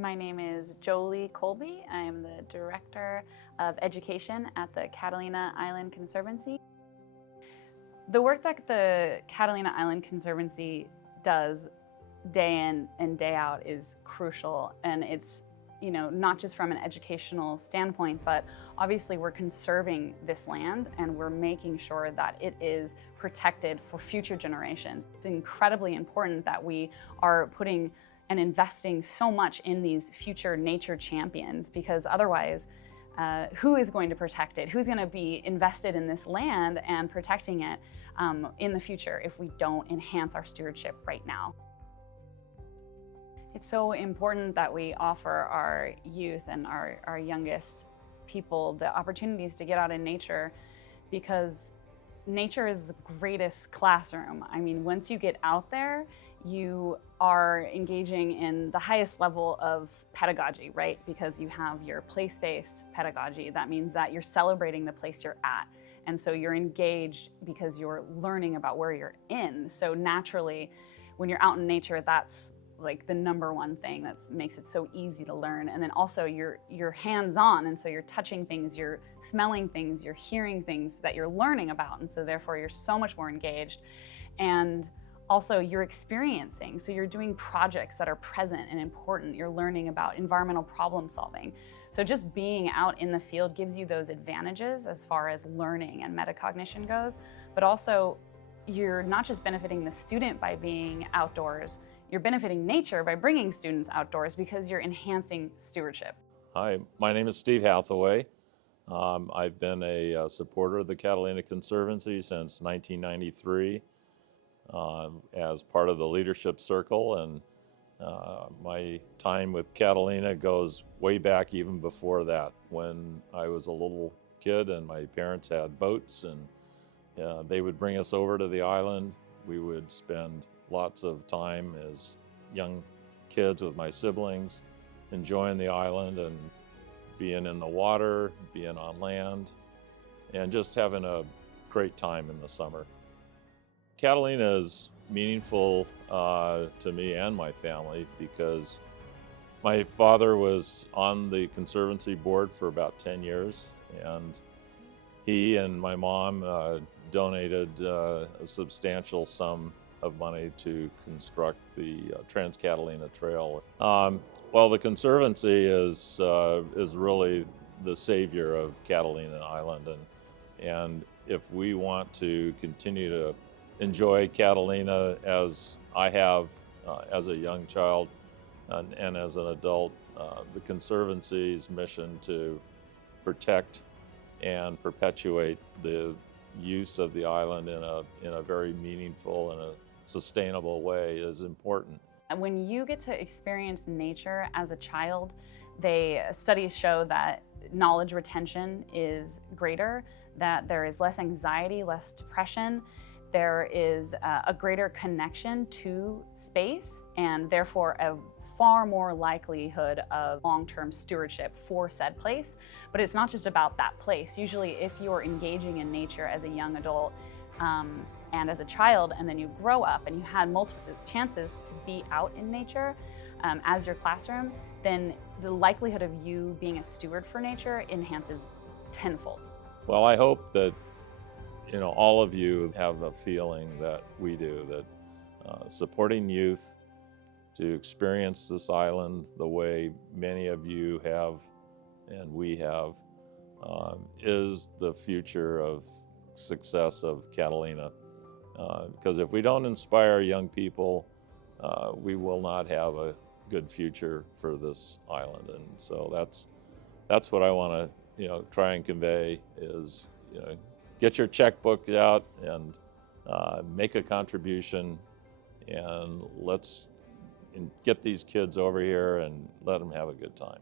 My name is Jolie Colby. I am the Director of Education at the Catalina Island Conservancy. The work that the Catalina Island Conservancy does day in and day out is crucial, and it's not just from an educational standpoint, but obviously we're conserving this land and we're making sure that it is protected for future generations. It's incredibly important that we are putting and investing so much in these future nature champions, because otherwise, who is going to protect it? Who's going to be invested in this land and protecting it in the future if we don't enhance our stewardship right now? It's so important that we offer our youth and our youngest people the opportunities to get out in nature, because nature is the greatest classroom. I mean, once you get out there, you are engaging in the highest level of pedagogy, right? Because you have your place-based pedagogy. That means that you're celebrating the place you're at. And so you're engaged because you're learning about where you're in. So naturally, when you're out in nature, that's like the number one thing that makes it so easy to learn. And then also you're hands-on, and so you're touching things, you're smelling things, you're hearing things that you're learning about, and so therefore you're so much more engaged. And also you're experiencing, so you're doing projects that are present and important. You're learning about environmental problem solving. So just being out in the field gives you those advantages as far as learning and metacognition goes, but also you're not just benefiting the student by being outdoors, you're benefiting nature by bringing students outdoors because you're enhancing stewardship. Hi, my name is Steve Hathaway. I've been a supporter of the Catalina Conservancy since 1993 as part of the leadership circle, and my time with Catalina goes way back even before that, when I was a little kid and my parents had boats, and they would bring us over to the island. We would spend lots of time as young kids with my siblings, enjoying the island and being in the water, being on land, and just having a great time in the summer. Catalina is meaningful to me and my family because my father was on the Conservancy board for about 10 years, and he and my mom donated a substantial sum of money to construct the Trans-Catalina Trail. Well, the Conservancy is really the savior of Catalina Island, and if we want to continue to enjoy Catalina as I have as a young child and as an adult, the Conservancy's mission to protect and perpetuate the use of the island in a very meaningful and a sustainable way is important. When you get to experience nature as a child, studies show that knowledge retention is greater, that there is less anxiety, less depression, there is a greater connection to space, and therefore a far more likelihood of long-term stewardship for said place. But it's not just about that place. Usually if you're engaging in nature as a young adult and as a child, and then you grow up and you had multiple chances to be out in nature as your classroom, then the likelihood of you being a steward for nature enhances tenfold. Well, I hope that all of you have a feeling that we do, that supporting youth to experience this island the way many of you have and we have is the future of success of Catalina. Because if we don't inspire young people, we will not have a good future for this island. And so that's what I want to try and convey is get your checkbook out and make a contribution, and let's get these kids over here and let them have a good time.